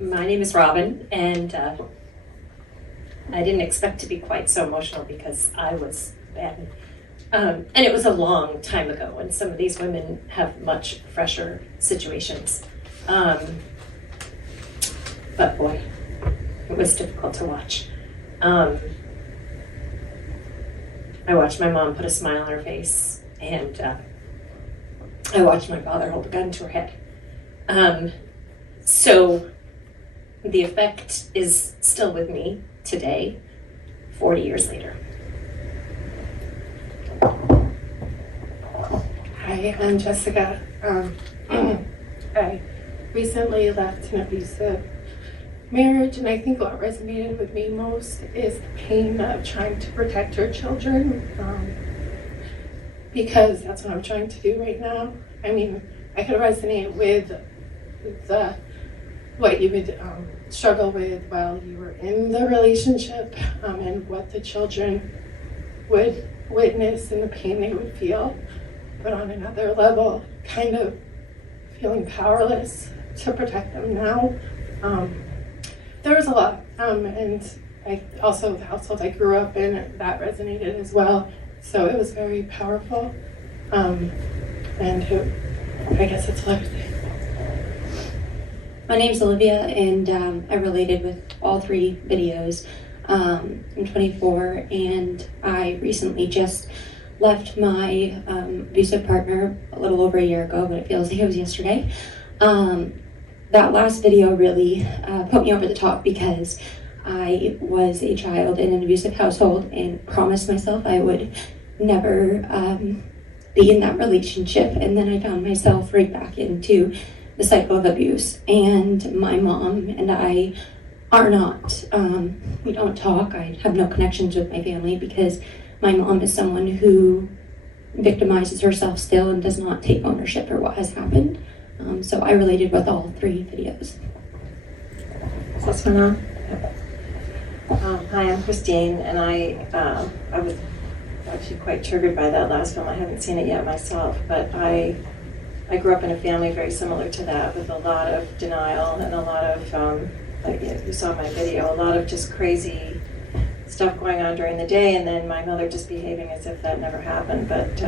My name is Robin, and I didn't expect to be quite so emotional because I was bad. And it was a long time ago, and some of these women have much fresher situations. But boy, it was difficult to watch. I watched my mom put a smile on her face, and I watched my father hold a gun to her head. So the effect is still with me today, 40 years later. Hi, I'm Jessica. I recently left an abusive marriage, and I think what resonated with me most is the pain of trying to protect your children, because that's what I'm trying to do right now. I mean, I could resonate with what you would struggle with while you were in the relationship, and what the children would witness and the pain they would feel. But on another level, kind of feeling powerless to protect them now. There was a lot, and I also, the household I grew up in, that resonated as well. So it was very powerful, and I guess it's everything. My name's Olivia, and I related with all three videos. I'm 24, and I recently just left my abusive partner a little over a year ago, but it feels like it was yesterday. That last video really put me over the top because I was a child in an abusive household and promised myself I would never be in that relationship, and then I found myself right back into the cycle of abuse. And my mom and I are not, we don't talk. I have no connections with my family because my mom is someone who victimizes herself still and does not take ownership for what has happened. So I related with all three videos. Is this one on? Hi, I'm Christine, and I was actually quite triggered by that last film. I haven't seen it yet myself, but I grew up in a family very similar to that, with a lot of denial and a lot of, like you saw my video, a lot of just crazy stuff going on during the day, and then my mother just behaving as if that never happened. But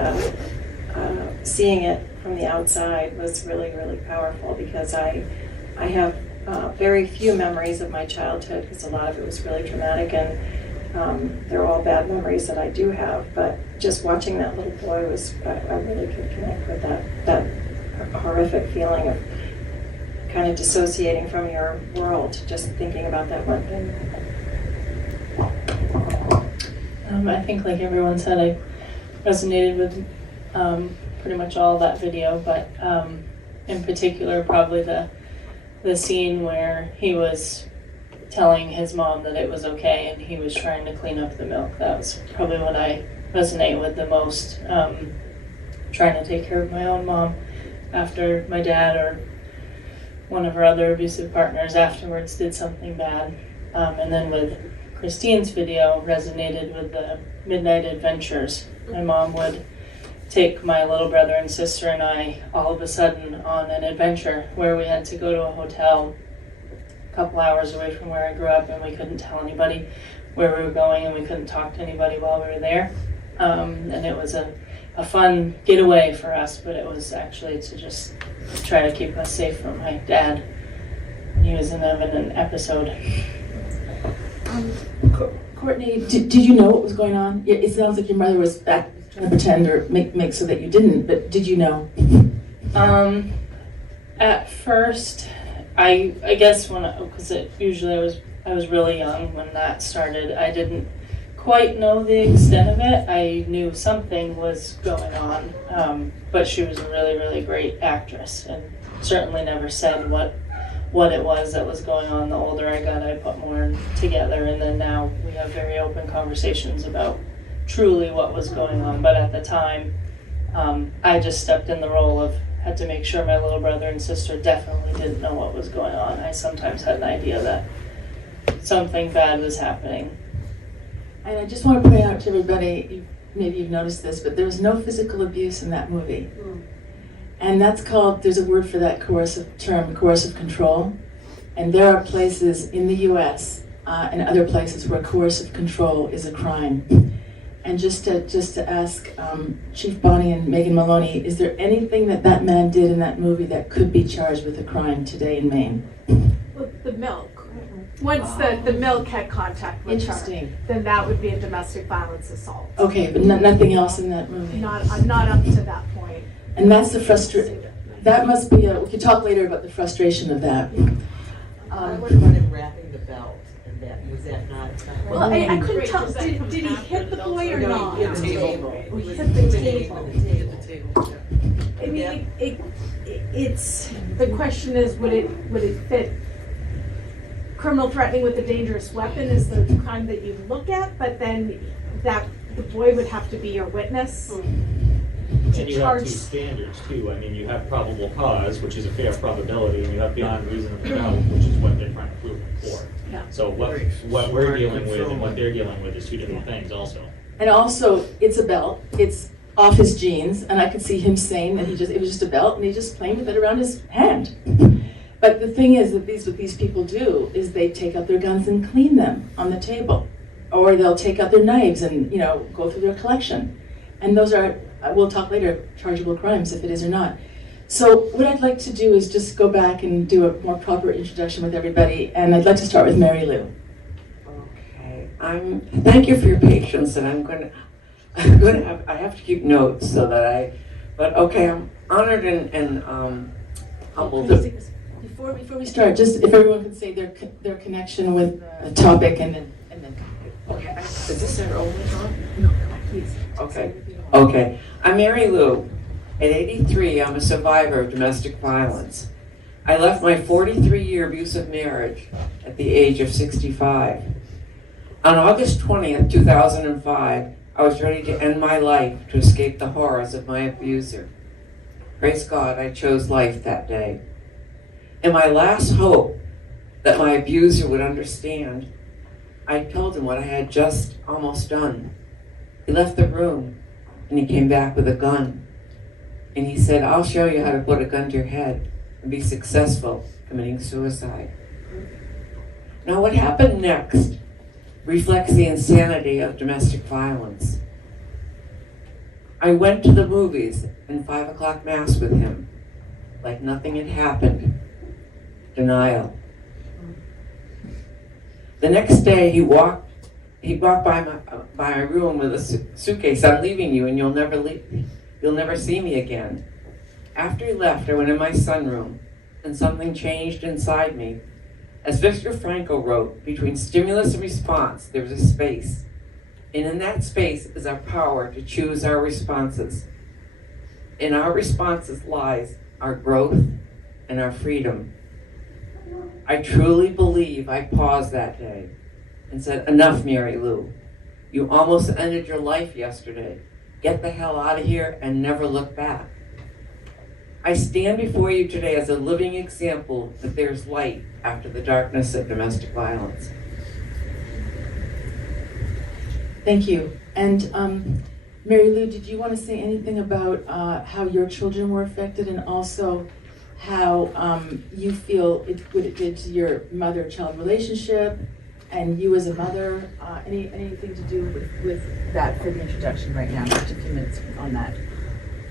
seeing it from the outside was really, really powerful, because I have very few memories of my childhood, because a lot of it was really traumatic, and they're all bad memories that I do have. But just watching that little boy was, I really could connect with that horrific feeling of kind of dissociating from your world, just thinking about that one thing. I think, like everyone said, I resonated with pretty much all of that video, but in particular, probably the scene where he was telling his mom that it was okay and he was trying to clean up the milk. That was probably what I resonate with the most. Trying to take care of my own mom after my dad or one of her other abusive partners afterwards did something bad. And then with Christine's video, resonated with the midnight adventures. My mom would take my little brother and sister and I all of a sudden on an adventure where we had to go to a hotel a couple hours away from where I grew up, and we couldn't tell anybody where we were going, and we couldn't talk to anybody while we were there. And it was a fun getaway for us, but it was actually to just try to keep us safe from my dad. He was in an episode. Courtney, did you know what was going on? It sounds like your mother was back trying to pretend or make so that you didn't, but did you know? At first, I guess because usually I was really young when that started. I didn't quite know the extent of it. I knew something was going on, but she was a really, really great actress, and certainly never said what it was that was going on. The older I got, I put more together, and then now we have very open conversations about truly what was going on. But at the time, I just stepped in the role of had to make sure my little brother and sister definitely didn't know what was going on. I sometimes had an idea that something bad was happening. And I just want to point out to everybody, maybe you've noticed this, but there was no physical abuse in that movie. And that's called, there's a word for that coercive term, coercive control. And there are places in the US and other places where coercive control is a crime. And just to ask Chief Bonnie and Megan Maloney, is there anything that man did in that movie that could be charged with a crime today in Maine? Well, the milk. Once the milk had contact with Interesting. her, then that would be a domestic violence assault. Okay, but nothing else in that movie? Not up to that point. And that's the frustration. That must be we could talk later about the frustration of that. What about him wrapping the belt? And that, was that not? Well, I couldn't tell, did he hit the boy or No, not? he hit the table. Oh, he hit the table. Hit the table. I mean, it's, the question is, would it fit? Criminal threatening with a dangerous weapon is the crime that you look at, but then that, the boy would have to be your witness. And you have two standards too. I mean, you have probable cause, which is a fair probability, and you have beyond reasonable doubt, which is what they're trying to prove in court. Yeah. So what we're dealing with and what they're dealing with is two different things also. And also, it's a belt. It's off his jeans, and I could see him saying that it was just a belt, and he just playing with it around his hand. But the thing is that what these people do is they take out their guns and clean them on the table, or they'll take out their knives and go through their collection, and those are, we'll talk later, chargeable crimes if it is or not. So what I'd like to do is just go back and do a more proper introduction with everybody, and I'd like to start with Mary Lou. Okay, thank you for your patience, and I have to keep notes so that but okay, I'm honored and humbled. Before we start, just if everyone could say their connection with the topic, and then. Okay, is this our only one? No, please. Okay. Okay, I'm Mary Lou. At 83, I'm a survivor of domestic violence. I left my 43-year abusive marriage at the age of 65. On August 20th, 2005, I was ready to end my life to escape the horrors of my abuser. Praise God, I chose life that day. In my last hope that my abuser would understand, I told him what I had just almost done. He left the room and he came back with a gun. And he said, I'll show you how to put a gun to your head and be successful committing suicide. Now what happened next reflects the insanity of domestic violence. I went to the movies and 5 o'clock mass with him, like nothing had happened. Denial. The next day he walked by my room with a suitcase. I'm leaving you and you'll never see me again. After he left, I went in my sunroom and something changed inside me. As Viktor Frankl wrote, between stimulus and response, there was a space. And in that space is our power to choose our responses. In our responses lies our growth and our freedom. I truly believe I paused that day and said, enough, Mary Lou. You almost ended your life yesterday. Get the hell out of here and never look back. I stand before you today as a living example that there's light after the darkness of domestic violence. Thank you. And Mary Lou, did you want to say anything about how your children were affected, and also how you feel what it did to your mother-child relationship and you as a mother? Anything to do with that for the introduction right now, just a few minutes on that.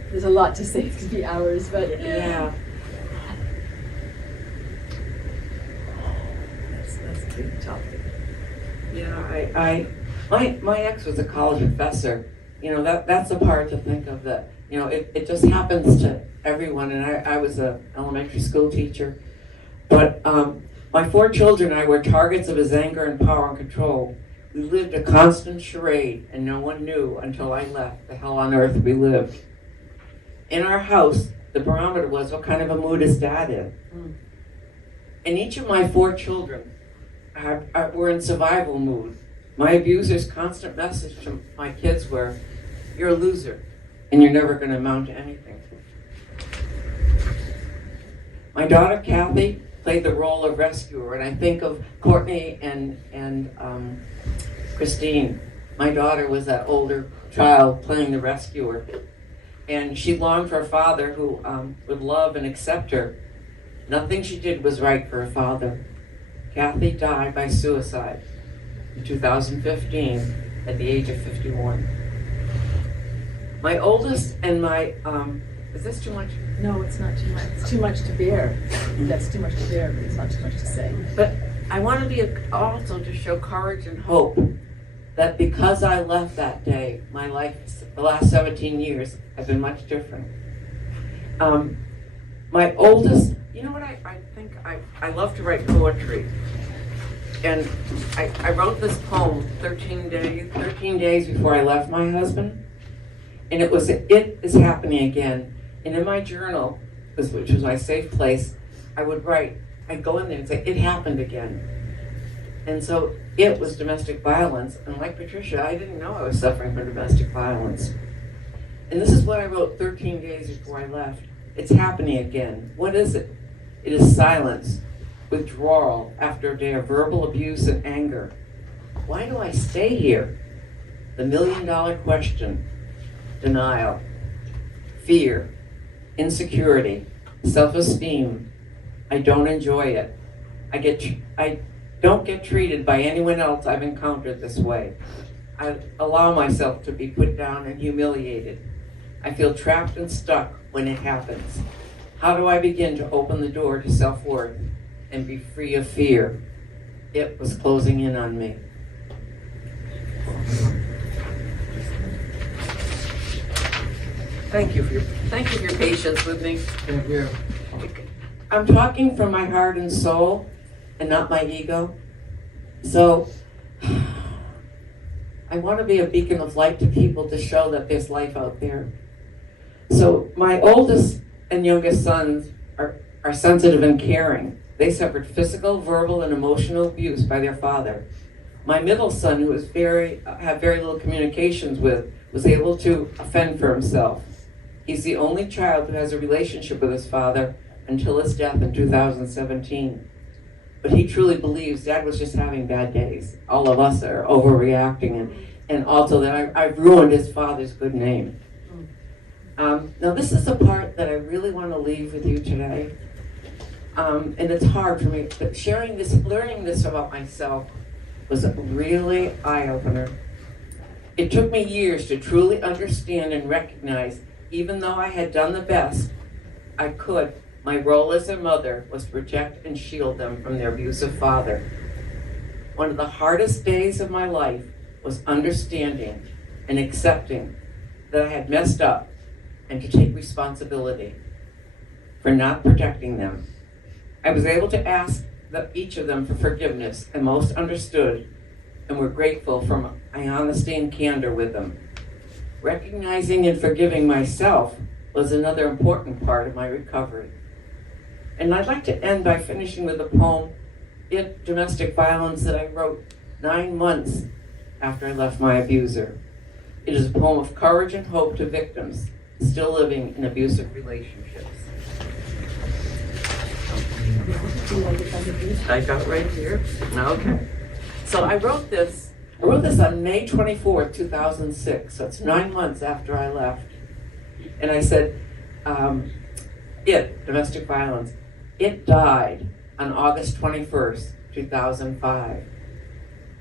There's a lot to say, it could be hours, but Yeah. that's a big topic. Yeah, my ex was a college professor. That's the part to think of that, it just happens to everyone, and I was an elementary school teacher. But my 4 children and I were targets of his anger and power and control. We lived a constant charade, and no one knew until I left the hell on earth we lived. In our house, the barometer was, what kind of a mood is Dad in? And each of my 4 children were in survival mood. My abuser's constant message to my kids were, you're a loser, and you're never going to amount to anything. My daughter, Kathy, played the role of rescuer, and I think of Courtney and Christine. My daughter was that older child playing the rescuer, and she longed for a father who would love and accept her. Nothing she did was right for her father. Kathy died by suicide in 2015 at the age of 51. My oldest and my, is this too much? No, it's not too much. It's too much to bear. That's too much to bear, but it's not too much to say. But I want to be also to show courage and hope that because I left that day, my life, the last 17 years, have been much different. My oldest, you know what I think? I love to write poetry. And I wrote this poem 13 days before I left my husband. And it is happening again. And in my journal, which was my safe place, I would write, I'd go in there and say, it happened again. And so it was domestic violence. And like Patricia, I didn't know I was suffering from domestic violence. And this is what I wrote 13 days before I left. It's happening again. What is it? It is silence, withdrawal after a day of verbal abuse and anger. Why do I stay here? The $1,000,000 question. Denial, fear, insecurity, self-esteem. I don't enjoy it. I don't get treated by anyone else I've encountered this way. I allow myself to be put down and humiliated. I feel trapped and stuck when it happens. How do I begin to open the door to self-worth and be free of fear? It was closing in on me. Thank you for your patience with me. Thank you. I'm talking from my heart and soul and not my ego. So I want to be a beacon of light to people to show that there's life out there. So my oldest and youngest sons are sensitive and caring. They suffered physical, verbal, and emotional abuse by their father. My middle son, who had very little communications with, was able to fend for himself. He's the only child who has a relationship with his father until his death in 2017. But he truly believes Dad was just having bad days. All of us are overreacting, and also that I've ruined his father's good name. Now this is the part that I really want to leave with you today. And it's hard for me, but learning this about myself was a really eye-opener. It took me years to truly understand and recognize, even though I had done the best I could, my role as a mother was to protect and shield them from their abusive father. One of the hardest days of my life was understanding and accepting that I had messed up and to take responsibility for not protecting them. I was able to ask each of them for forgiveness, and most understood and were grateful for my honesty and candor with them. Recognizing and forgiving myself was another important part of my recovery. And I'd like to end by finishing with a poem, Domestic Violence, that I wrote 9 months after I left my abuser. It is a poem of courage and hope to victims still living in abusive relationships. I got right here. Okay. So I wrote this on May 24th, 2006. So it's 9 months after I left. And I said, domestic violence, it died on August 21st, 2005.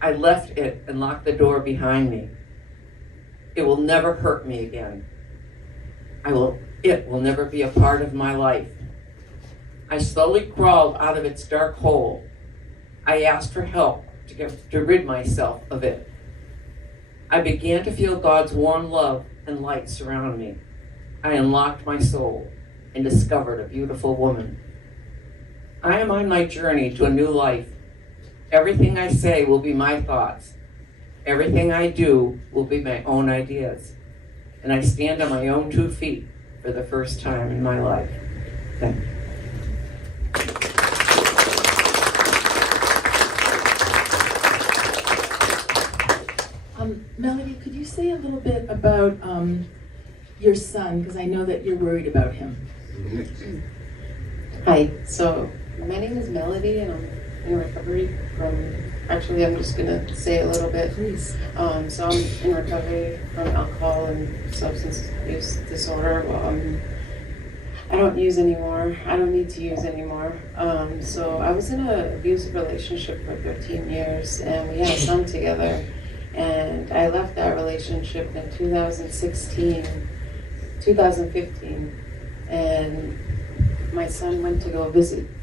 I left it and locked the door behind me. It will never hurt me again. It will never be a part of my life. I slowly crawled out of its dark hole. I asked for help to rid myself of it. I began to feel God's warm love and light surround me. I unlocked my soul and discovered a beautiful woman. I am on my journey to a new life. Everything I say will be my thoughts. Everything I do will be my own ideas. And I stand on my own 2 feet for the first time in my life. Thank you. Melody, could you say a little bit about your son? Because I know that you're worried about him. Hi, so my name is Melody and I'm in recovery from, actually I'm just gonna say a little bit. Please. So I'm in recovery from alcohol and substance use disorder. I don't use anymore. I don't need to use anymore. So I was in an abusive relationship for 13 years, and we had a son together. And I left that relationship in 2015, and my son went to go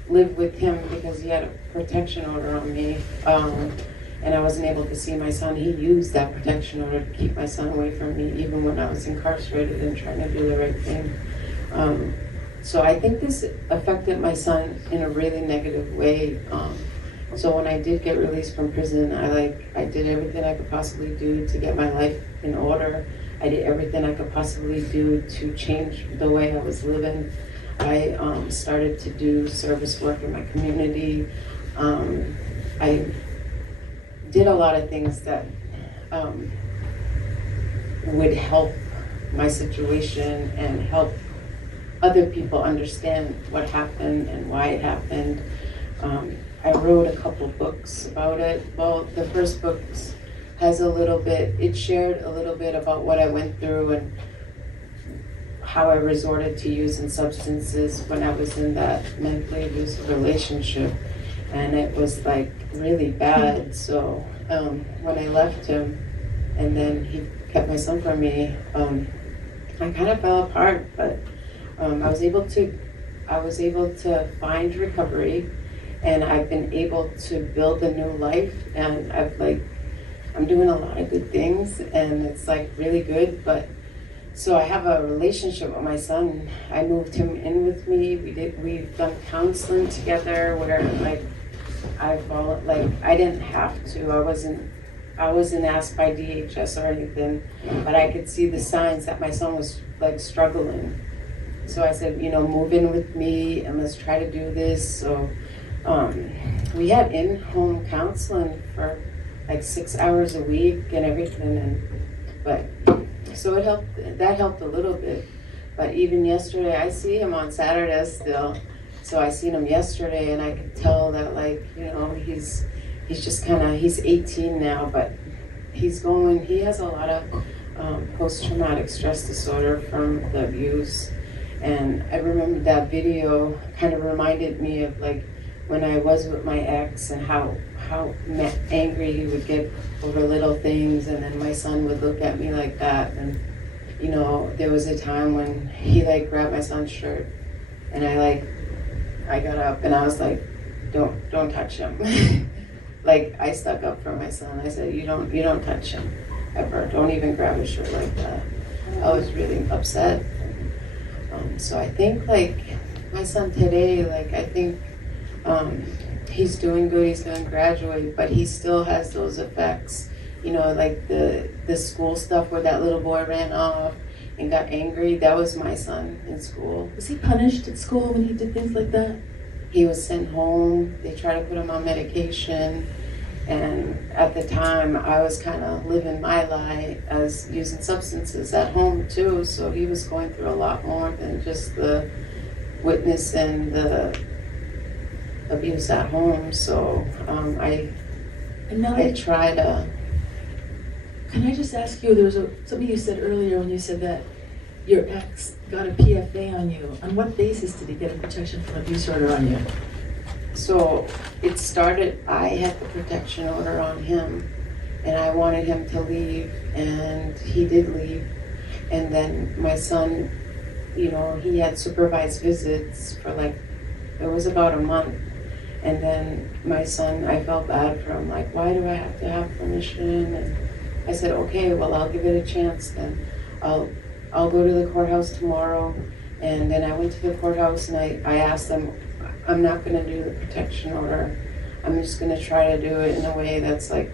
live with him because he had a protection order on me. And I wasn't able to see my son. He used that protection order to keep my son away from me, even when I was incarcerated and trying to do the right thing. So I think this affected my son in a really negative way. So when I did get released from prison, I did everything I could possibly do to get my life in order. I did everything I could possibly do to change the way I was living. I started to do service work in my community. I did a lot of things that would help my situation and help other people understand what happened and why it happened. I wrote a couple books about it. Well, the first book has it shared a little bit about what I went through and how I resorted to using substances when I was in that mentally abusive relationship. And it was like really bad. So when I left him and then he kept my son from me, I kind of fell apart, but I was able to find recovery, and I've been able to build a new life, and I'm doing a lot of good things, and it's like really good. But so I have a relationship with my son. I moved him in with me. We've done counseling together where I didn't have to. I wasn't asked by DHS or anything, but I could see the signs that my son was struggling. So I said, move in with me and let's try to do this. So we had in-home counseling for 6 hours a week and everything, so it helped. That helped a little bit. But even yesterday, I see him on Saturdays still. So I seen him yesterday, and I could tell that he's just he's 18 now, but he has a lot of post-traumatic stress disorder from the abuse. And I remember that video kind of reminded me of when I was with my ex and how angry he would get over little things, and then my son would look at me like that. And there was a time when he grabbed my son's shirt, and I got up and I was like, don't touch him. I stuck up for my son. I said, you don't touch him ever. Don't even grab his shirt like that. I was really upset. So I think my son today, I think he's doing good. He's going to graduate, but he still has those effects. The school stuff where that little boy ran off and got angry. That was my son in school. Was he punished at school when he did things like that? He was sent home. They tried to put him on medication. And at the time, I was kind of living my life as using substances at home too. So he was going through a lot more than just the witness and the abuse at home. So I try to. Can I just ask you? There was something you said earlier when you said that your ex got a PFA on you. On what basis did he get a protection from abuse order on you? So it started, I had the protection order on him, and I wanted him to leave, and he did leave. And then my son, he had supervised visits for it was about a month. And then my son, I felt bad for him, why do I have to have permission? And I said, okay, well, I'll give it a chance then. I'll go to the courthouse tomorrow. And then I went to the courthouse and I asked them, I'm not going to do the protection order. I'm just going to try to do it in a way that's the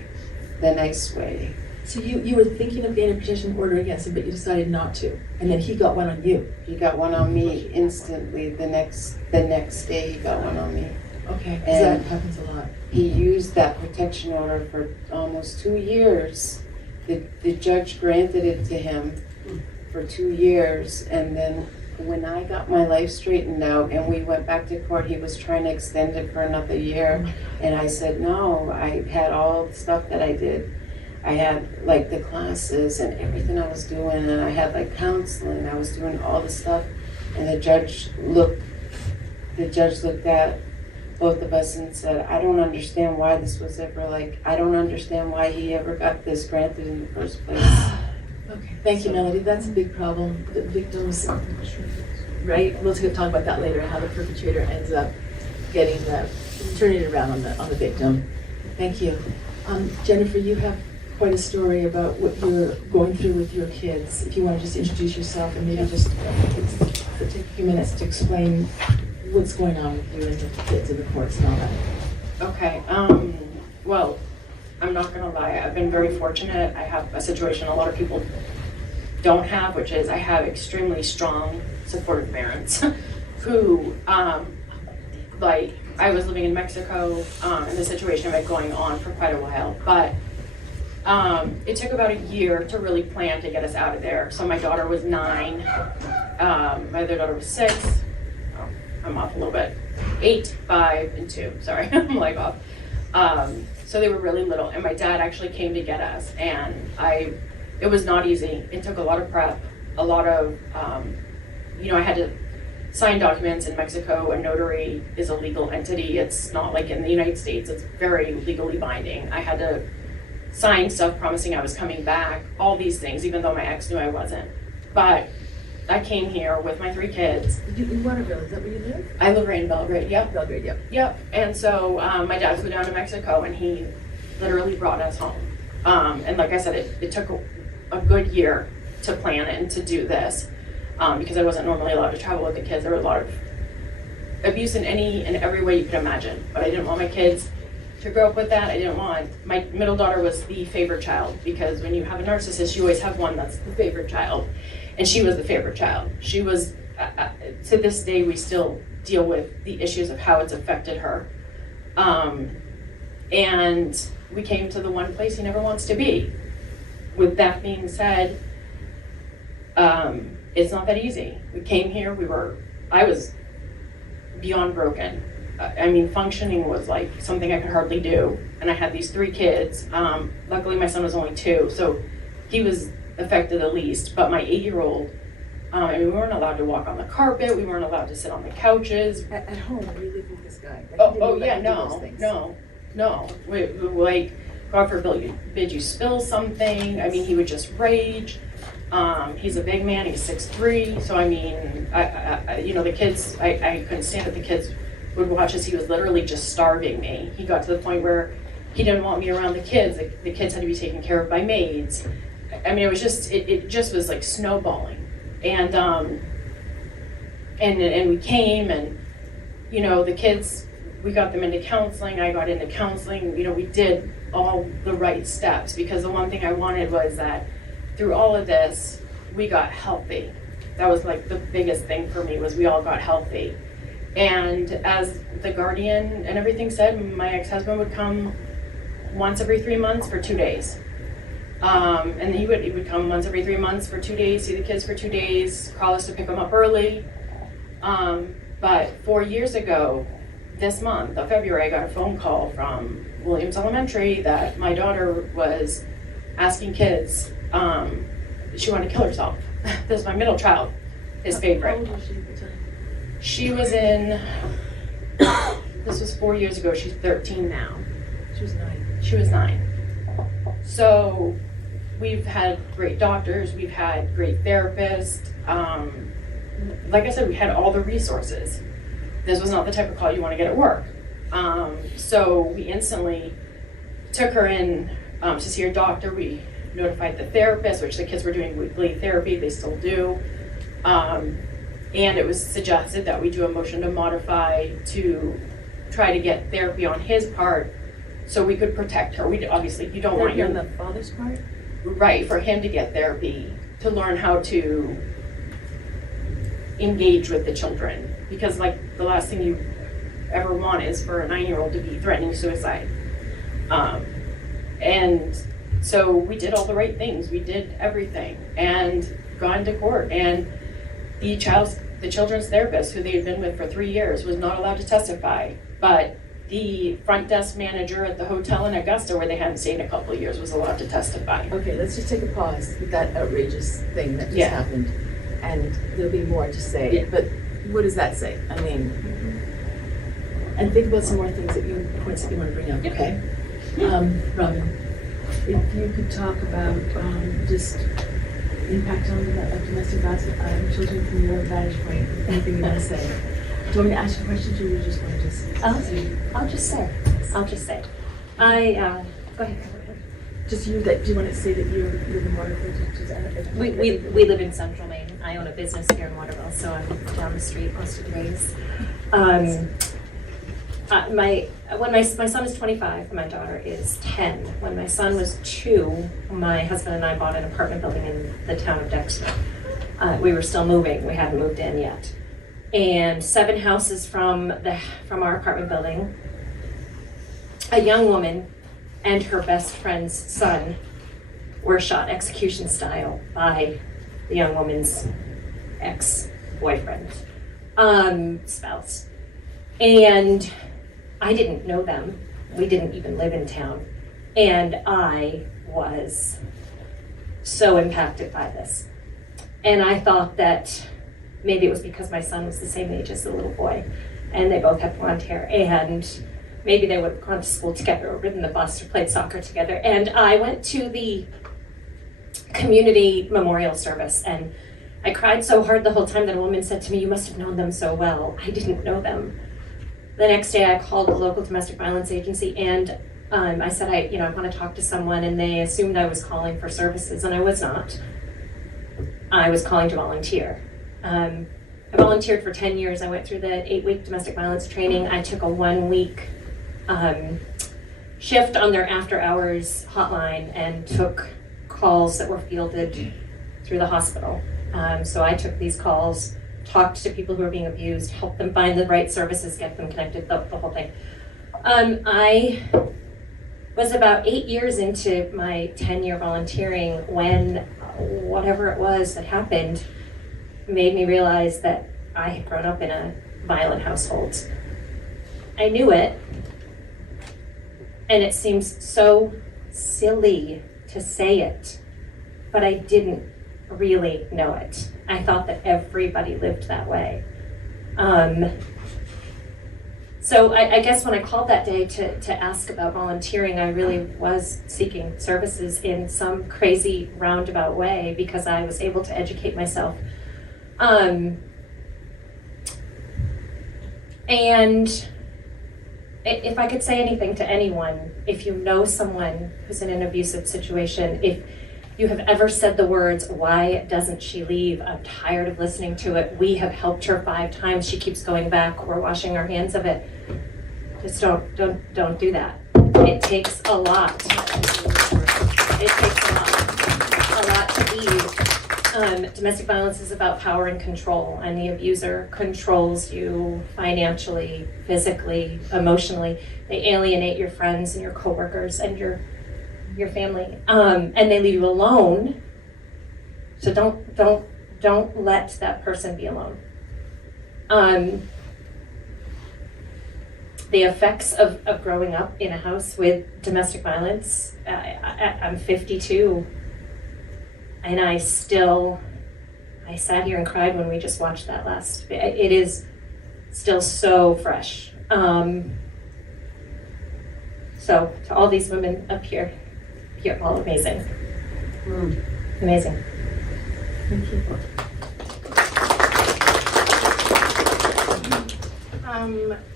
nice way. So you were thinking of getting a protection order against him, but you decided not to. And then he got one on you. He got one on me instantly. The next day he got one on me. Okay, because that happens a lot. He used that protection order for almost 2 years. The judge granted it to him for 2 years, and then when I got my life straightened out and we went back to court, he was trying to extend it for another year. And I said, no, I had all the stuff that I did. I had the classes and everything I was doing, and I had counseling. I was doing all the stuff. And the judge looked at both of us and said, I don't understand why this was ever I don't understand why he ever got this granted in the first place. Okay, thank you, Melody. That's a big problem. The victims, right? We'll talk about that later, how the perpetrator ends up turning it around on the victim. Thank you. Jennifer, you have quite a story about what you're going through with your kids. If you want to just introduce yourself and maybe just take a few minutes to explain what's going on with you and the kids in the courts and all that. Okay, well, I'm not gonna lie, I've been very fortunate. I have a situation a lot of people don't have, which is I have extremely strong, supportive parents who, I was living in Mexico, and the situation had been going on for quite a while, but it took about a year to really plan to get us out of there. So my daughter was 9, my other daughter was 6, I'm off a little bit, 8, 5, and 2, sorry, I'm off. So they were really little, and my dad actually came to get us, and it was not easy. It took a lot of prep, a lot of, I had to sign documents in Mexico. A notary is a legal entity. It's not like in the United States. It's very legally binding. I had to sign stuff promising I was coming back, all these things, even though my ex knew I wasn't. But I came here with my 3 kids. In Waterville, is that where you live? I live right in Belgrade, yep. Belgrade, yep. Yep, and so my dad flew down to Mexico and he literally brought us home. And like I said, it took a good year to plan it and to do this because I wasn't normally allowed to travel with the kids. There was a lot of abuse in any and every way you could imagine, but I didn't want my kids to grow up with that. My middle daughter was the favorite child because when you have a narcissist, you always have one that's the favorite child. And she was the favorite child. She was, to this day, we still deal with the issues of how it's affected her. And we came to the one place he never wants to be. With that being said, it's not that easy. We came here, I was beyond broken. Functioning was like something I could hardly do. And I had these 3 kids. Luckily, my son was only 2, so he was affected the least. But my 8-year-old, we weren't allowed to walk on the carpet. We weren't allowed to sit on the couches. At home, you live with this guy. No. We God forbid you spill something. He would just rage. He's a big man. He's 6'3". So the kids. I couldn't stand it. The kids would watch as he was literally just starving me. He got to the point where he didn't want me around the kids. The kids had to be taken care of by maids. It was just it just was like snowballing. And we came and the kids, we got them into counseling. I got into counseling. We did all the right steps because the one thing I wanted was that through all of this, we got healthy. That was like the biggest thing for me was we all got healthy. And as the guardian and everything said, my ex-husband would come once every 3 months for 2 days. And he would come once every 3 months for 2 days, see the kids for 2 days, call us to pick them up early. But 4 years ago, this month of February, I got a phone call from Williams Elementary that my daughter was asking kids, she wanted to kill herself. This is my middle child, his favorite. How old was she at the time? She was this was 4 years ago, she's 13 now. She was 9. She was 9. So we've had great doctors, we've had great therapists. Like I said, we had all the resources. This was not the type of call you want to get at work. So we instantly took her in to see her doctor. We notified the therapist, which the kids were doing weekly therapy, they still do. And it was suggested that we do a motion to modify to try to get therapy on his part so we could protect her. You don't want your... on the father's part? Right, for him to get therapy, to learn how to engage with the children. Because the last thing you ever want is for a 9-year-old to be threatening suicide. And so we did all the right things. We did everything and got into court. And the children's therapist, who they had been with for 3 years, was not allowed to testify. But the front desk manager at the hotel in Augusta, where they hadn't stayed in a couple of years, was allowed to testify. Okay, let's just take a pause with that outrageous thing that just happened. and there'll be more to say. Yeah. But what does that say? I mean, and think about some more things that you points that you want to bring up. Okay, Robin. If you could talk about just impact on domestic violence children from your vantage point, anything you want to say. Do you want me to ask you questions, or you just want to just say? I'll just say. Go ahead. Just you. That do you want to say that you live in Waterville? We live in Central Maine. I own a business here in Waterville, so I'm down the street most of the days. When my son is 25, my daughter is 10. When my son was 2, my husband and I bought an apartment building in the town of Dexter. We were still moving. We hadn't moved in yet. And 7 houses from our apartment building, a young woman and her best friend's son were shot execution style by the young woman's ex-boyfriend, spouse. And I didn't know them. We didn't even live in town. And I was so impacted by this. And I thought that maybe it was because my son was the same age as the little boy, and they both had blonde hair, and maybe they would have gone to school together or ridden the bus or played soccer together. And I went to the community memorial service, and I cried so hard the whole time that a woman said to me, "You must have known them so well." I didn't know them. The next day I called the local domestic violence agency, and I said, I want to talk to someone, and they assumed I was calling for services, and I was not. I was calling to volunteer. I volunteered for 10 years. I went through the 8-week domestic violence training. I took a 1-week shift on their after hours hotline and took calls that were fielded through the hospital. So I took these calls, talked to people who were being abused, helped them find the right services, get them connected, the whole thing. I was about 8 years into my 10-year volunteering when whatever it was that happened made me realize that I had grown up in a violent household. I knew it, and it seems so silly to say it, but I didn't really know it. I thought that everybody lived that way. So I guess when I called that day to ask about volunteering, I really was seeking services in some crazy roundabout way because I was able to educate myself. And if I could say anything to anyone, if you know someone who's in an abusive situation, if you have ever said the words, "Why doesn't she leave? I'm tired of listening to it. We have helped her 5 times. She keeps going back. We're washing our hands of it." Just don't do that. It takes a lot. It takes a lot to leave. Domestic violence is about power and control, and the abuser controls you financially, physically, emotionally. They alienate your friends and your coworkers and your family, and they leave you alone. So don't let that person be alone. The effects of growing up in a house with domestic violence. I'm 52, and I sat here and cried when we just watched that last. It is still so fresh. So to all these women up here, you're all amazing. Amazing. Thank you.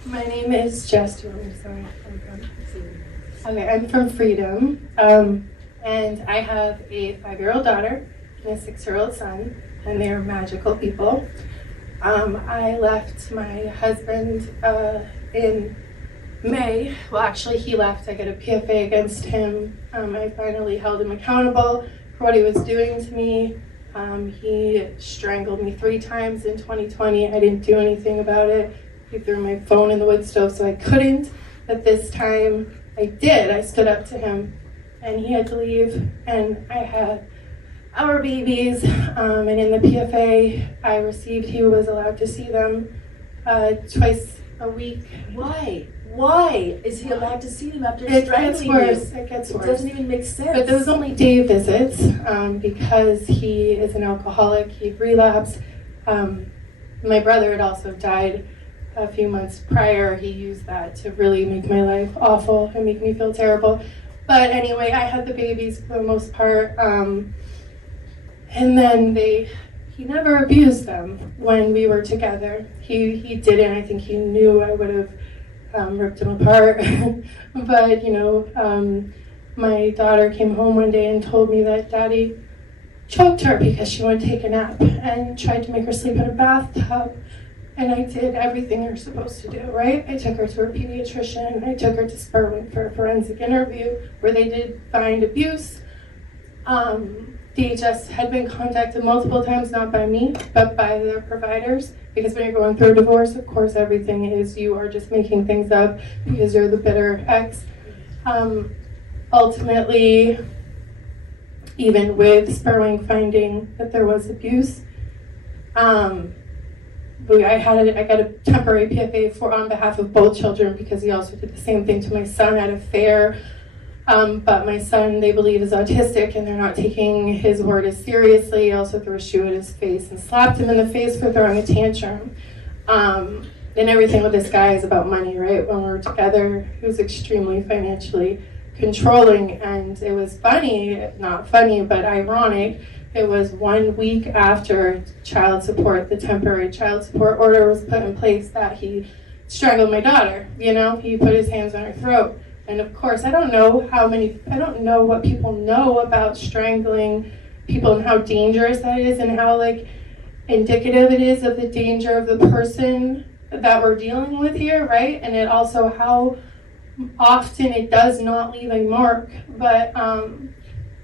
My name is Jess. I'm sorry. Okay, I'm from Freedom, and I have a 5-year-old daughter and a 6-year-old son, and they're magical people. I left my husband in May. Well, actually, he left. I got a PFA against him. I finally held him accountable for what he was doing to me. He strangled me 3 times in 2020. I didn't do anything about it. He threw my phone in the wood stove, so I couldn't. But this time, I did. I stood up to him, and he had to leave. And I had our babies, and in the PFA I received, he was allowed to see them twice a week. Why? why is he allowed to see them after It gets strangling worse. you? It gets It worse. doesn't even make sense. But there was only day visits because he is an alcoholic. He'd relapsed. My brother had also died a few months prior. He used that to really make my life awful and make me feel terrible. But anyway, I had the babies for the most part. And then he never abused them when we were together. He didn't. I think he knew I would have ripped him apart. But, my daughter came home one day and told me that Daddy choked her because she wanted to take a nap and tried to make her sleep in a bathtub. And I did everything you're supposed to do, right? I took her to her pediatrician. I took her to Sperwin for a forensic interview where they did find abuse. DHS had been contacted multiple times, not by me, but by their providers. Because when you're going through a divorce, of course, everything is you are just making things up because you're the bitter ex. Ultimately, even with Sperwing finding that there was abuse, I got a temporary PFA on behalf of both children because he also did the same thing to my son at a fair. But my son, they believe, is autistic and they're not taking his word as seriously. He also threw a shoe at his face and slapped him in the face for throwing a tantrum. And everything with this guy is about money, right? When we were together, he was extremely financially controlling, and it was funny, not funny, but ironic. It was 1 week after child support, the temporary child support order was put in place, that he strangled my daughter. He put his hands on her throat. And of course, I don't know what people know about strangling people and how dangerous that is and how indicative it is of the danger of the person that we're dealing with here, right? And it also how often it does not leave a mark, but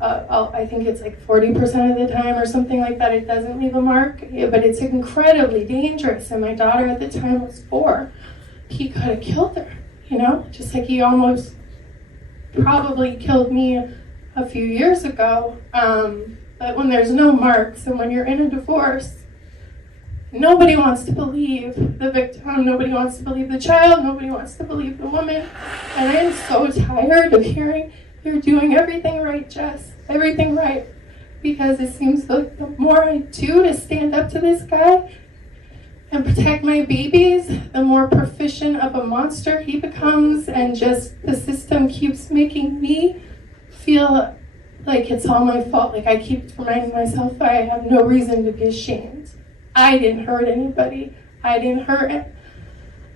I think it's 40% of the time or something like that, it doesn't leave a mark, but it's incredibly dangerous. And my daughter at the time was 4. He could have killed her, just like he almost probably killed me a few years ago. But when there's no marks and when you're in a divorce, nobody wants to believe the victim, nobody wants to believe the child, nobody wants to believe the woman. And I am so tired of hearing you're doing everything right, Jess, everything right. Because it seems like the more I do to stand up to this guy and protect my babies, the more proficient of a monster he becomes, and just the system keeps making me feel like it's all my fault. I keep reminding myself I have no reason to be ashamed. I didn't hurt anybody. I didn't hurt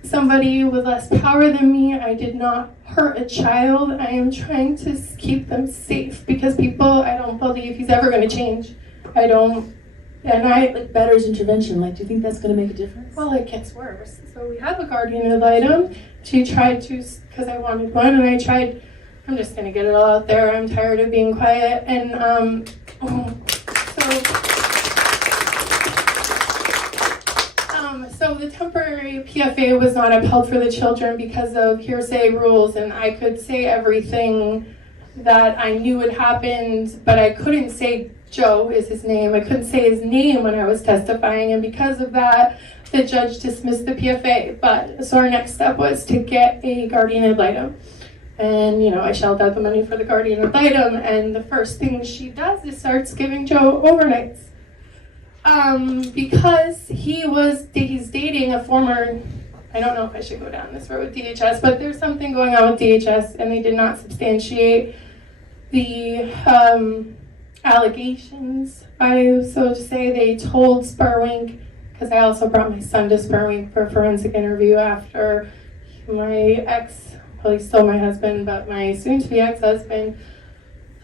somebody with less power than me. I did not hurt a child. I am trying to keep them safe because I don't believe he's ever going to change. I don't. And Better's intervention, do you think that's going to make a difference? Well, it gets worse. So we have a guardian ad litem. She tried to, because I wanted one, and I tried. I'm just going to get it all out there. I'm tired of being quiet. And so the temporary PFA was not upheld for the children because of hearsay rules, and I could say everything that I knew had happened, but I couldn't say Joe is his name. I couldn't say his name when I was testifying, and because of that, the judge dismissed the PFA. So our next step was to get a guardian ad litem. And, I shelled out the money for the guardian ad litem, and the first thing she does is starts giving Joe overnights. Because he's dating a former, I don't know if I should go down this road with DHS, but there's something going on with DHS, and they did not substantiate the allegations, so to say. They told Sperwink, because I also brought my son to Sperwink for a forensic interview after my ex, well, he's still my husband, but my soon-to-be ex-husband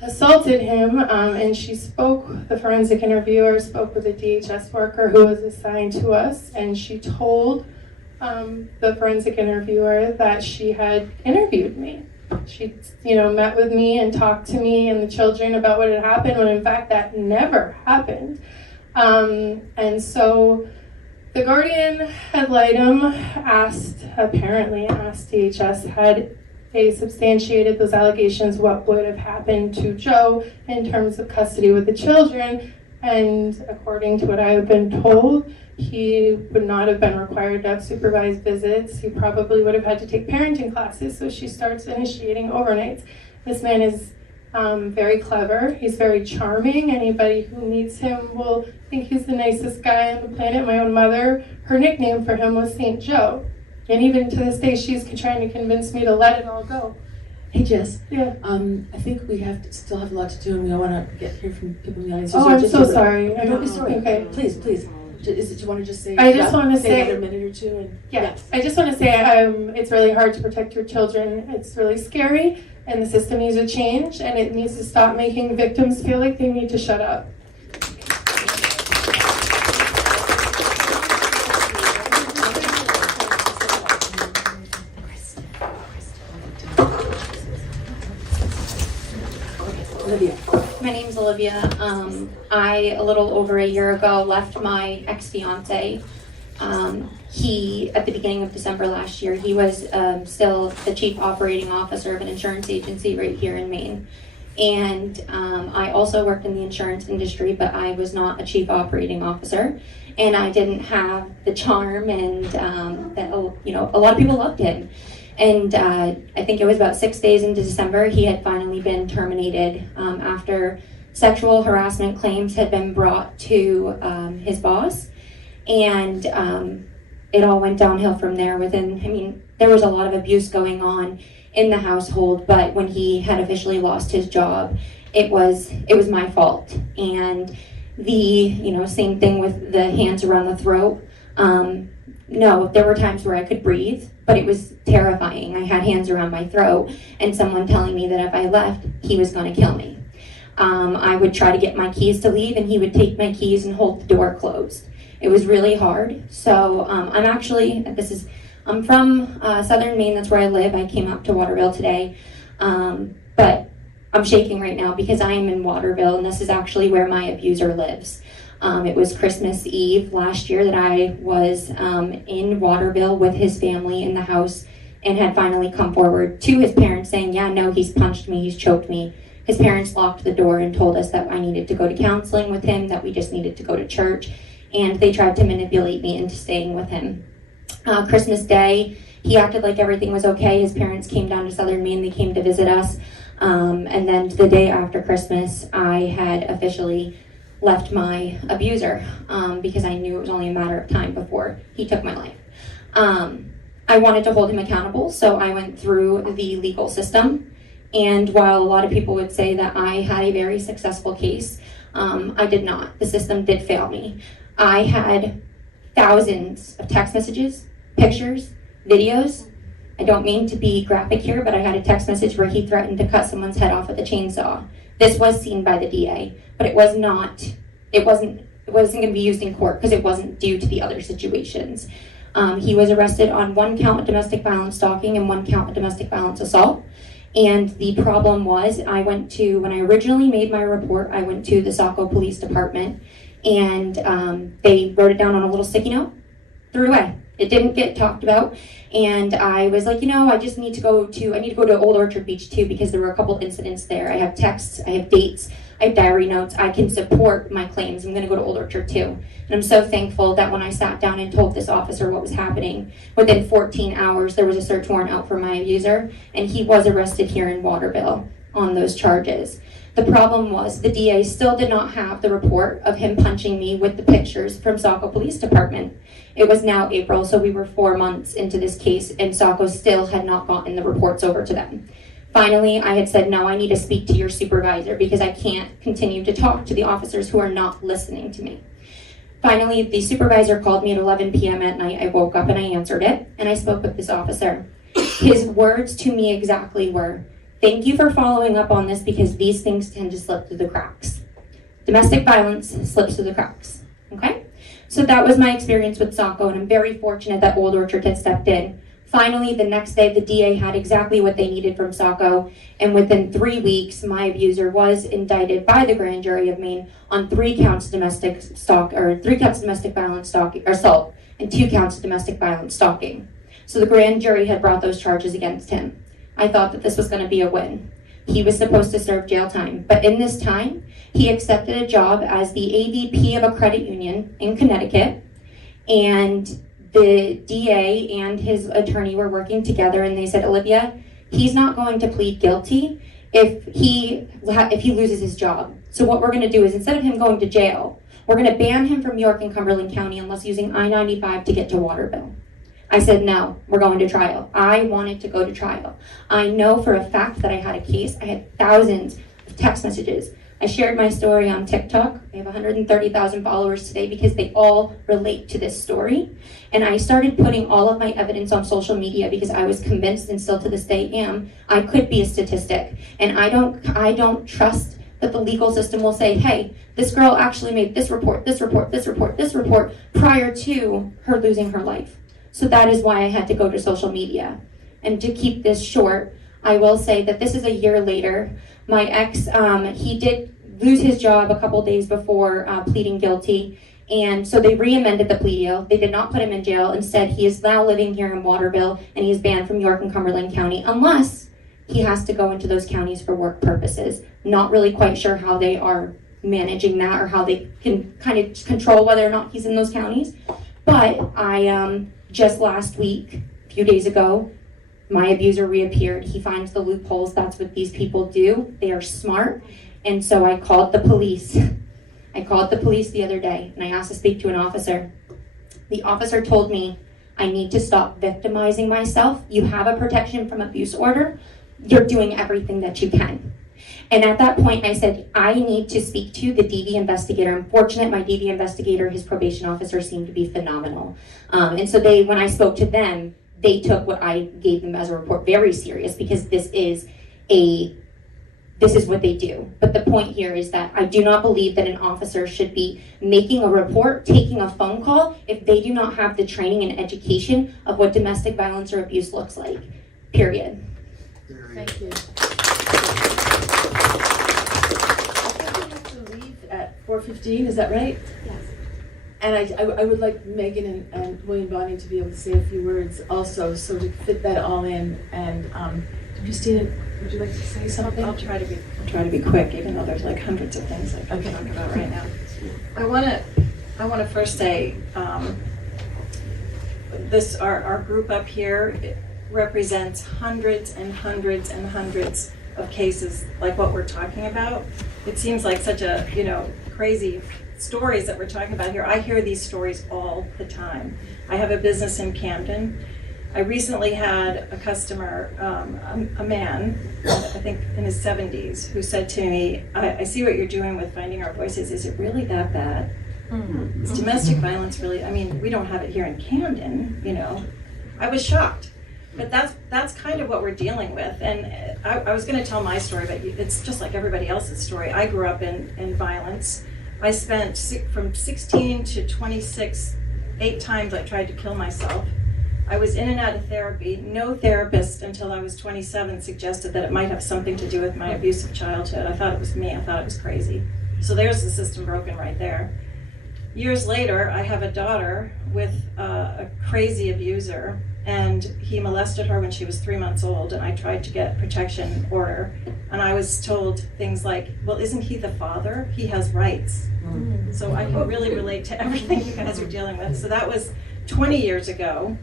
assaulted him, and the forensic interviewer spoke with a DHS worker who was assigned to us, and she told the forensic interviewer that she had interviewed me. She, met with me and talked to me and the children about what had happened, when in fact that never happened. And so the guardian ad litem asked DHS, had they substantiated those allegations, what would have happened to Joe in terms of custody with the children. And according to what I have been told, He would not have been required to have supervised visits. He probably would have had to take parenting classes, so she starts initiating overnights. This man is very clever. He's very charming. Anybody who meets him will think he's the nicest guy on the planet. My own mother, her nickname for him was St. Joe. And even to this day, she's trying to convince me to let it all go. Hey Jess, Yeah. I think we still have a lot to do, and we want to hear from people in the audience. Oh, I'm so sorry. Don't be sorry. Okay. Please. Do you want to just say? I just want to say say another minute or two. And yeah, I just want to say it's really hard to protect your children. It's really scary, and the system needs to change, and it needs to stop making victims feel like they need to shut up. Olivia. My name's Olivia. I, a little over a year ago, left my ex-fiance. He, at the beginning of December last year, he was still the chief operating officer of an insurance agency right here in Maine. And I also worked in the insurance industry, but I was not a chief operating officer. And I didn't have the charm and that, a lot of people loved him. And I think it was about 6 days into December, he had finally been terminated after sexual harassment claims had been brought to his boss. And it all went downhill from there. There was a lot of abuse going on in the household, but when he had officially lost his job, it was my fault. And the, same thing with the hands around the throat. No, there were times where I could breathe, but it was terrifying. I had hands around my throat and someone telling me that if I left, he was going to kill me. I would try to get my keys to leave and he would take my keys and hold the door closed. It was really hard. So I'm from southern Maine, that's where I live. I came up to Waterville today, but I'm shaking right now because I am in Waterville and this is actually where my abuser lives. It was Christmas Eve last year that I was in Waterville with his family in the house and had finally come forward to his parents saying, yeah, no, he's punched me, he's choked me. His parents locked the door and told us that I needed to go to counseling with him, that we just needed to go to church, and they tried to manipulate me into staying with him. Christmas Day, he acted like everything was okay. His parents came down to southern Maine, they came to visit us, and then the day after Christmas, I had officially left my abuser because I knew it was only a matter of time before he took my life. I wanted to hold him accountable, so I went through the legal system. And while a lot of people would say that I had a very successful case, I did not. The system did fail me. I had thousands of text messages, pictures, videos. I don't mean to be graphic here, but I had a text message where he threatened to cut someone's head off with a chainsaw. This was seen by the DA, but it wasn't going to be used in court because it wasn't due to the other situations. He was arrested on 1 count of domestic violence stalking and 1 count of domestic violence assault. And the problem was, when I originally made my report, I went to the Saco Police Department and they wrote it down on a little sticky note, threw it away. It didn't get talked about. And I was like, I need to go to Old Orchard Beach too because there were a couple incidents there. I have texts, I have dates, I have diary notes. I can support my claims. I'm going to go to Old Orchard too. And I'm so thankful that when I sat down and told this officer what was happening, within 14 hours there was a search warrant out for my abuser, and he was arrested here in Waterville on those charges. The problem was the DA still did not have the report of him punching me with the pictures from Saco Police Department. It was now April, so we were 4 months into this case, and Saco still had not gotten the reports over to them. Finally, I had said, no, I need to speak to your supervisor because I can't continue to talk to the officers who are not listening to me. Finally, the supervisor called me at 11 p.m. at night. I woke up and I answered it, and I spoke with this officer. His words to me exactly were, thank you for following up on this because these things tend to slip through the cracks. Domestic violence slips through the cracks, okay? So that was my experience with Saco, and I'm very fortunate that Old Orchard had stepped in. Finally, the next day, the DA had exactly what they needed from Saco, and within 3 weeks, my abuser was indicted by the grand jury of Maine on 3 counts of domestic violence assault, and 2 counts of domestic violence stalking. So the grand jury had brought those charges against him. I thought that this was going to be a win. He was supposed to serve jail time, but in this time, he accepted a job as the AVP of a credit union in Connecticut. And the DA and his attorney were working together, and they said, Olivia, he's not going to plead guilty if he loses his job. So what we're going to do is, instead of him going to jail, we're going to ban him from York and Cumberland County unless using I-95 to get to Waterville. I said, no, we're going to trial. I wanted to go to trial. I know for a fact that I had a case. I had thousands of text messages. I shared my story on TikTok. I have 130,000 followers today because they all relate to this story. And I started putting all of my evidence on social media because I was convinced, and still to this day am, I could be a statistic. And I don't trust that the legal system will say, hey, this girl actually made this report, this report, this report, this report prior to her losing her life. So that is why I had to go to social media. And to keep this short, I will say that this is a year later. My ex, he did lose his job a couple days before pleading guilty. And so they re-amended the plea deal. They did not put him in jail. Instead, he is now living here in Waterville, and he is banned from York and Cumberland County unless he has to go into those counties for work purposes. Not really quite sure how they are managing that or how they can kind of control whether or not he's in those counties. But I just last week, a few days ago, my abuser reappeared. He finds the loopholes. That's what these people do. They are smart. And so I called the police. I called the police the other day, and I asked to speak to an officer. The officer told me, I need to stop victimizing myself. You have a protection from abuse order. You're doing everything that you can. And at that point, I said, I need to speak to the DV investigator. I'm fortunate my DV investigator, his probation officer, seemed to be phenomenal. And so when I spoke to them, they took what I gave them as a report very serious, because this is what they do. But the point here is that I do not believe that an officer should be making a report, taking a phone call, if they do not have the training and education of what domestic violence or abuse looks like, period. Thank you. At 4:15, is that right? Yes. And I would like Megan and William Bonnie to be able to say a few words also, so to fit that all in. And Christina, would you like to say something? I'll try to be quick, even though there's like hundreds of things I can talk about right now. I want to first say our group up here, it represents hundreds and hundreds and hundreds of cases like what we're talking about. It seems like such a crazy stories that we're talking about here. I hear these stories all the time. I have a business in Camden. I recently had a customer, a man, I think in his 70s, who said to me, I see what you're doing with Finding Our Voices. Is it really that bad? Is domestic violence really, we don't have it here in Camden, I was shocked. But that's kind of what we're dealing with. And I was going to tell my story, but it's just like everybody else's story. I grew up in violence. I spent from 16 to 26, 8 times I tried to kill myself. I was in and out of therapy. No therapist until I was 27 suggested that it might have something to do with my abusive childhood. I thought it was me. I thought it was crazy. So there's the system broken right there. Years later, I have a daughter with a crazy abuser, and he molested her when she was 3 months old, and I tried to get protection order. And I was told things like, well, isn't he the father? He has rights. So I can really relate to everything you guys are dealing with. So that was 20 years ago.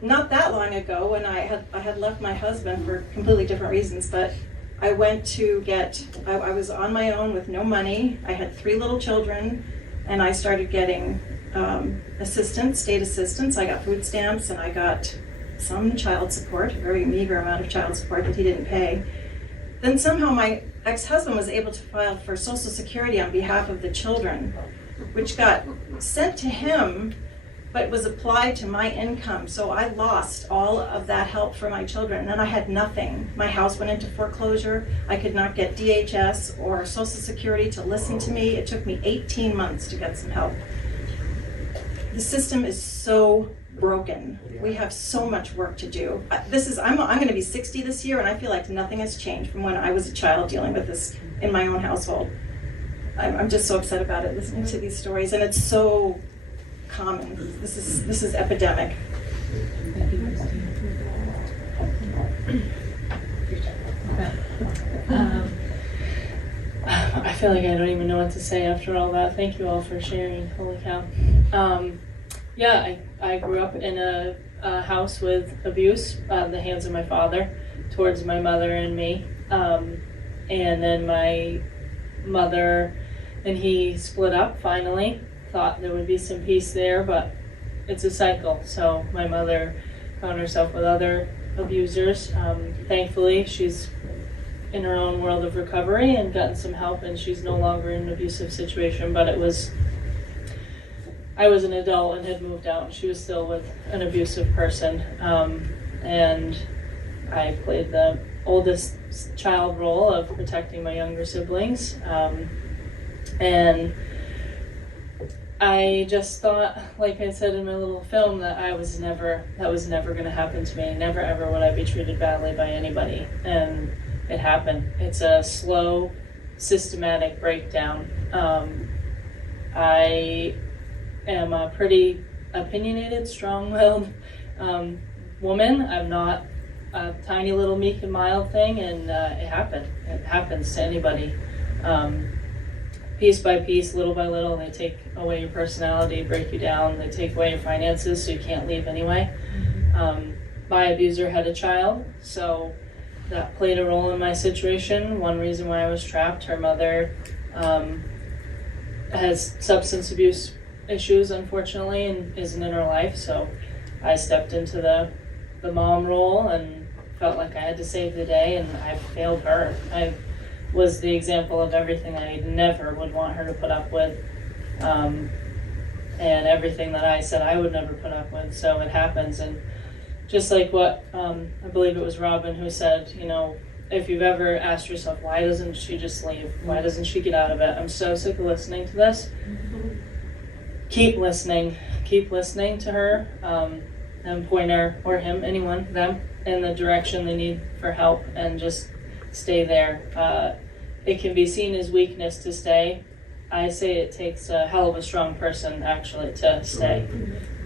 Not that long ago, when I had left my husband for completely different reasons, but I went to I was on my own with no money. I had 3 little children, and I started getting state assistance. I got food stamps, and I got some child support, a very meager amount of child support that he didn't pay. Then somehow my ex-husband was able to file for Social Security on behalf of the children, which got sent to him, but was applied to my income. So I lost all of that help for my children, and then I had nothing. My house went into foreclosure. I could not get DHS or Social Security to listen to me. It took me 18 months to get some help. The system is so broken. We have so much work to do. I'm going to be 60 this year, and I feel like nothing has changed from when I was a child dealing with this in my own household. I'm just so upset about it, listening to these stories, and it's so common. This is epidemic. I feel like I don't even know what to say after all that. Thank you all for sharing. Holy cow. Yeah, I grew up in a house with abuse at the hands of my father towards my mother and me. And then my mother and he split up finally. Thought there would be some peace there, but it's a cycle. So my mother found herself with other abusers. Thankfully, she's in her own world of recovery and gotten some help, and she's no longer in an abusive situation. But I was an adult and had moved out, and she was still with an abusive person. And I played the oldest child role of protecting my younger siblings. And I just thought, like I said in my little film, that that was never going to happen to me. Never ever would I be treated badly by anybody. And it happened. It's a slow, systematic breakdown. I am a pretty opinionated, strong-willed woman. I'm not a tiny little meek and mild thing, and it happened. It happens to anybody. Piece by piece, little by little, they take away your personality, break you down. They take away your finances, so you can't leave anyway. My abuser had a child, so that played a role in my situation. One reason why I was trapped, her mother has substance abuse issues, unfortunately, and isn't in her life, so I stepped into the mom role and felt like I had to save the day, and I failed her. I was the example of everything I never would want her to put up with, and everything that I said I would never put up with, so it happens. And just like what, I believe it was Robin who said, you know, if you've ever asked yourself, why doesn't she just leave? Why doesn't she get out of it? I'm so sick of listening to this. Keep listening to her, and point her or him, anyone, them, in the direction they need for help, and just stay there. It can be seen as weakness to stay. I say it takes a hell of a strong person actually to stay.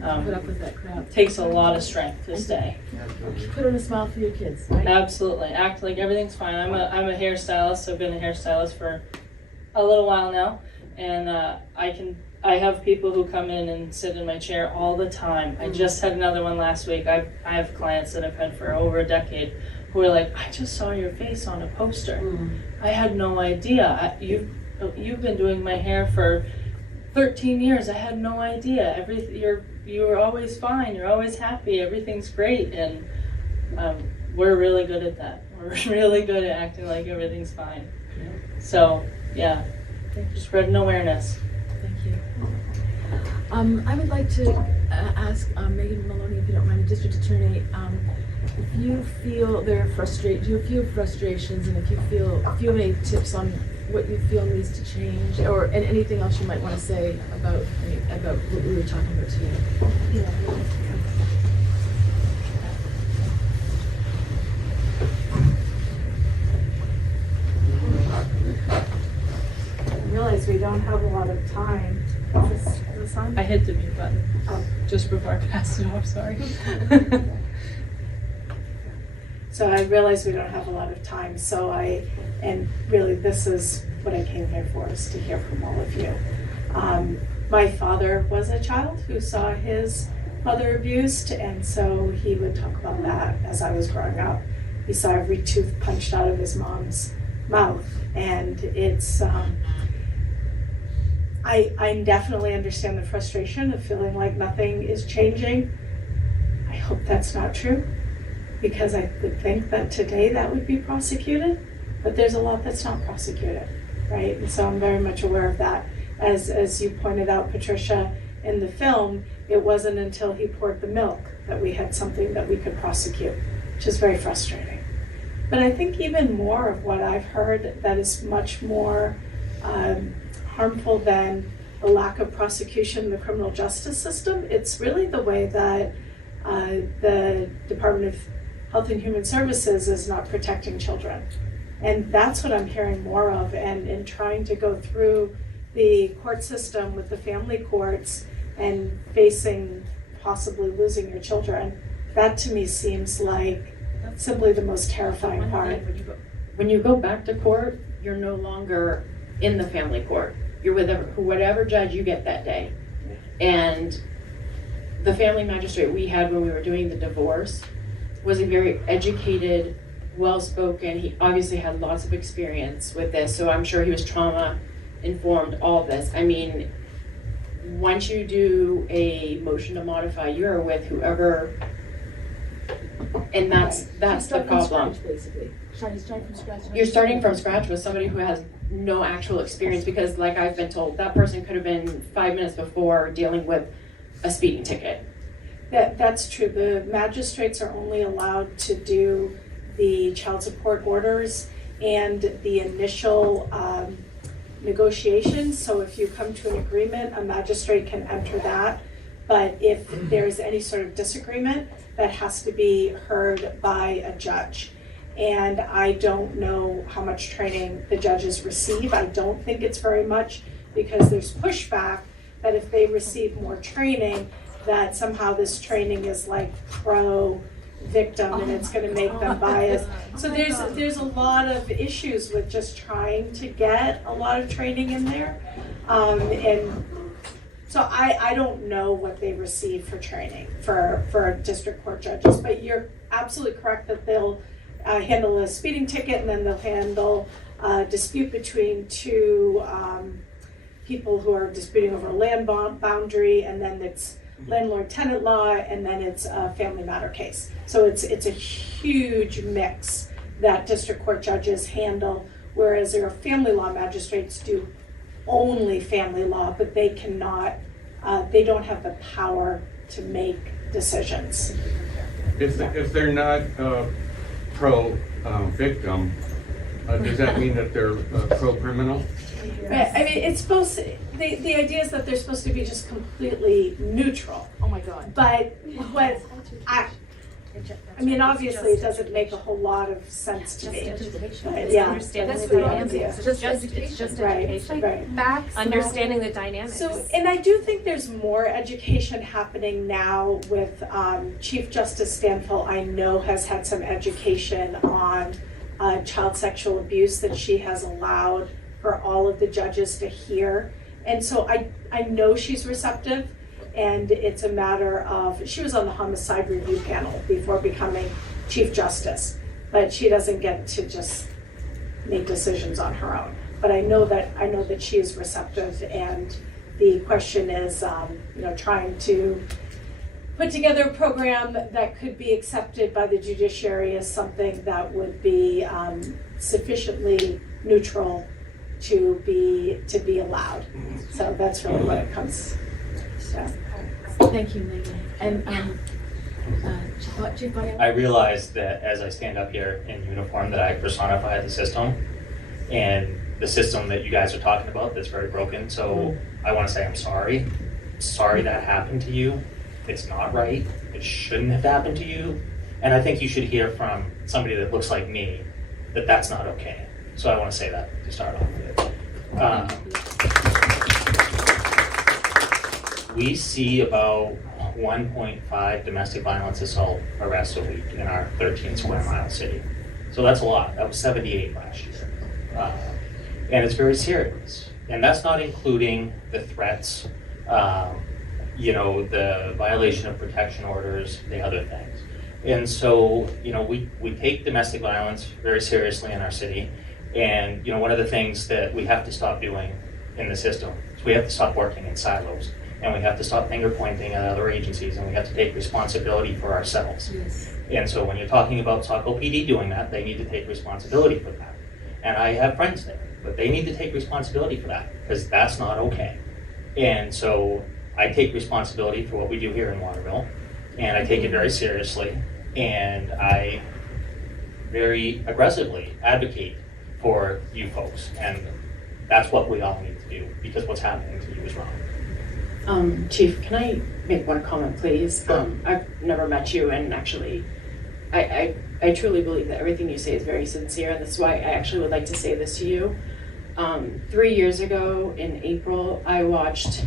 Put up with that crap. It takes a lot of strength to stay. Put on a smile for your kids, right? Absolutely. Act like everything's fine. I'm a hairstylist. I've been a hairstylist for a little while now, and I have people who come in and sit in my chair all the time. I just had another one last week. I have clients that I've had for over a decade who are like, I just saw your face on a poster. I had no idea. You've been doing my hair for 13 years. I had no idea. You're always fine. You're always happy. Everything's great. And we're really good at that. We're really good at acting like everything's fine. So, yeah, spreading awareness. Thank you. I would like to ask Megan Maloney, if you don't mind, the district attorney, if you feel do you feel frustrations, and if you have any tips on what you feel needs to change, and anything else you might want to say about what we were talking about today. Yeah. I realize we don't have a lot of time. Is this on? I hit the mute button just before I passed it off, sorry. So I realize we don't have a lot of time, and really this is what I came here for, is to hear from all of you. My father was a child who saw his mother abused, and so he would talk about that as I was growing up. He saw every tooth punched out of his mom's mouth, and it's, I definitely understand the frustration of feeling like nothing is changing. I hope that's not true, because I would think that today that would be prosecuted, but there's a lot that's not prosecuted, right? And so I'm very much aware of that. As you pointed out, Patricia, in the film, it wasn't until he poured the milk that we had something that we could prosecute, which is very frustrating. But I think even more of what I've heard that is much more harmful than the lack of prosecution in the criminal justice system, it's really the way that the Department of Health and Human Services is not protecting children. And that's what I'm hearing more of, and in trying to go through the court system with the family courts and facing possibly losing your children, that to me seems like simply the most terrifying part. When you go back to court, you're no longer in the family court. You're with whatever judge you get that day. And the family magistrate we had when we were doing the divorce was a very educated, well-spoken. He obviously had lots of experience with this, so I'm sure he was trauma-informed, all this. I mean, once you do a motion to modify, you're with whoever, and that's the problem. Basically, he's starting from scratch. You're starting from scratch with somebody who has no actual experience, because like I've been told, that person could have been 5 minutes before dealing with a speeding ticket. That's true. The magistrates are only allowed to do the child support orders and the initial negotiations. So if you come to an agreement, a magistrate can enter that. But if there's any sort of disagreement, that has to be heard by a judge. And I don't know how much training the judges receive. I don't think it's very much, because there's pushback that if they receive more training, that somehow this training is like pro-victim and it's going to make them biased. So there's a lot of issues with just trying to get a lot of training in there. And so I don't know what they receive for training for district court judges, but you're absolutely correct that they'll handle a speeding ticket, and then they'll handle a dispute between two people who are disputing over a land boundary, and then it's landlord-tenant law, and then it's a family matter case. So it's a huge mix that district court judges handle, whereas their family law magistrates do only family law, but they cannot, they don't have the power to make decisions. If they're not pro-victim, does that mean that they're pro-criminal? I mean, it's supposed to, the idea is that they're supposed to be just completely neutral. Oh my God. But what I mean, obviously, it doesn't make a whole lot of sense to me. But yeah, that's the idea. It's just education. Right. Facts, understanding the dynamics. So, and I do think there's more education happening now with Chief Justice Stanfill. I know has had some education on child sexual abuse that she has allowed for all of the judges to hear. And so I know she's receptive, and it's a matter of, she was on the homicide review panel before becoming Chief Justice, but she doesn't get to just make decisions on her own. But I know that she is receptive, and the question is, trying to put together a program that could be accepted by the judiciary as something that would be sufficiently neutral to be allowed. So that's really what it comes to. Thank you, Megan. And Chief Body? I realize that as I stand up here in uniform that I personify the system, and the system that you guys are talking about that's very broken. So I want to say I'm sorry. Sorry that happened to you. It's not right. It shouldn't have happened to you. And I think you should hear from somebody that looks like me that that's not okay. So I want to say that to start off with. We see about 1.5 domestic violence assault arrests a week in our 13 square mile city. So that's a lot. That was 78 last year. And it's very serious. And that's not including the threats, the violation of protection orders, the other things. And so, we take domestic violence very seriously in our city. And, one of the things that we have to stop doing in the system is we have to stop working in silos. And we have to stop finger pointing at other agencies, and we have to take responsibility for ourselves. Yes. And so when you're talking about Saco PD doing that, they need to take responsibility for that. And I have friends there, but they need to take responsibility for that, because that's not okay. And so I take responsibility for what we do here in Waterville, and I take it very seriously, and I very aggressively advocate for you folks. And that's what we all need to do, because what's happening to you is wrong. Chief, can I make one comment, please? I've never met you, and actually, I truly believe that everything you say is very sincere, and that's why I actually would like to say this to you. 3 years ago in April, I watched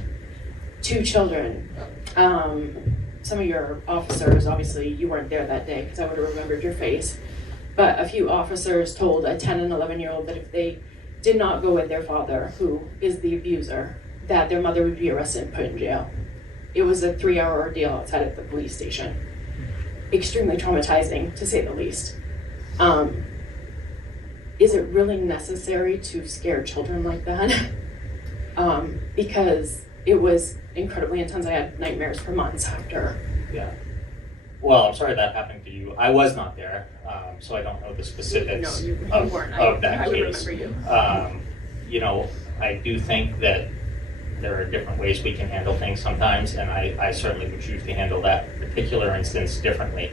2 children. Some of your officers, obviously you weren't there that day because I would have remembered your face, but a few officers told a 10 and 11-year-old that if they did not go with their father, who is the abuser, that their mother would be arrested and put in jail. it was a 3-hour ordeal outside of the police station. Extremely traumatizing, to say the least. Is it really necessary to scare children like that? Because it was incredibly intense. I had nightmares for months after. Yeah. Well, I'm sorry that happened to you. I was not there, so I don't know the specifics You of weren't. that I would case. remember you. You know, I do think that there are different ways we can handle things sometimes, and I certainly would choose to handle that particular instance differently.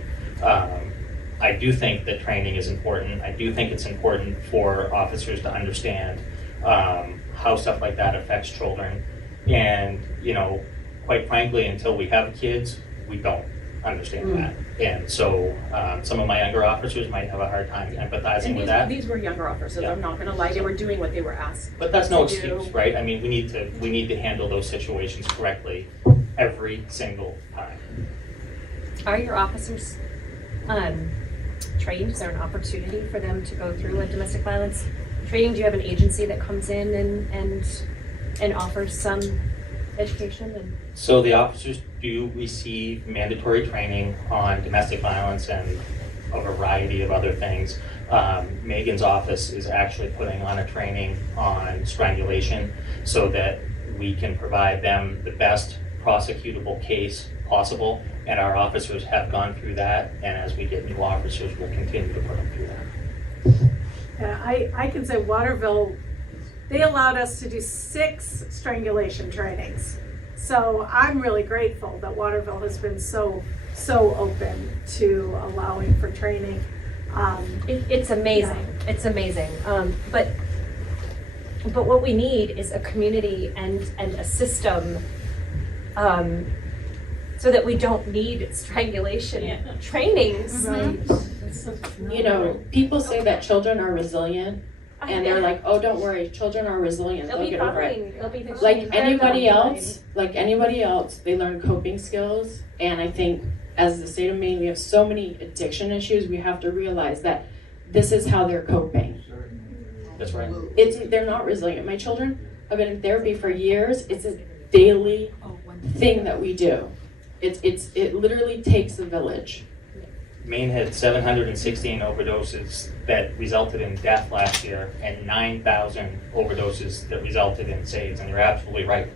I do think that training is important. I do think it's important for officers to understand how stuff like that affects children. And, you know, quite frankly, until we have kids, we don't understand that. And so some of my younger officers might have a hard time empathizing And with that. these were younger officers. Yeah. I'm not going to lie. They were doing what they were asked. But that's no to excuse, do. right? I mean, we need to handle those situations correctly every single time. Are your officers trained? Is there an opportunity for them to go through a domestic violence training? Do you have an agency that comes in and offers some education? And So the officers do receive mandatory training on domestic violence and a variety of other things. Megan's office is actually putting on a training on strangulation so that we can provide them the best prosecutable case possible. And our officers have gone through that, and as we get new officers, we'll continue to put them through that. Yeah, I can say Waterville, they allowed us to do 6 strangulation trainings. So I'm really grateful that Waterville has been so open to allowing for training. it's amazing. Yeah. It's amazing. But what we need is a community and a system, so that we don't need strangulation trainings. You know, people say that children are resilient, and they're like, "Oh, don't worry, children are resilient. They'll They'll be get over it." fine. They'll be fine. Like anybody else, they learn coping skills. And I think as the state of Maine, we have so many addiction issues. We have to realize that this is how they're coping. That's right. They're not resilient. My children have been in therapy for years. It's a daily thing that we do. It literally takes a village. Maine had 716 overdoses that resulted in death last year and 9,000 overdoses that resulted in saves. And you're absolutely right.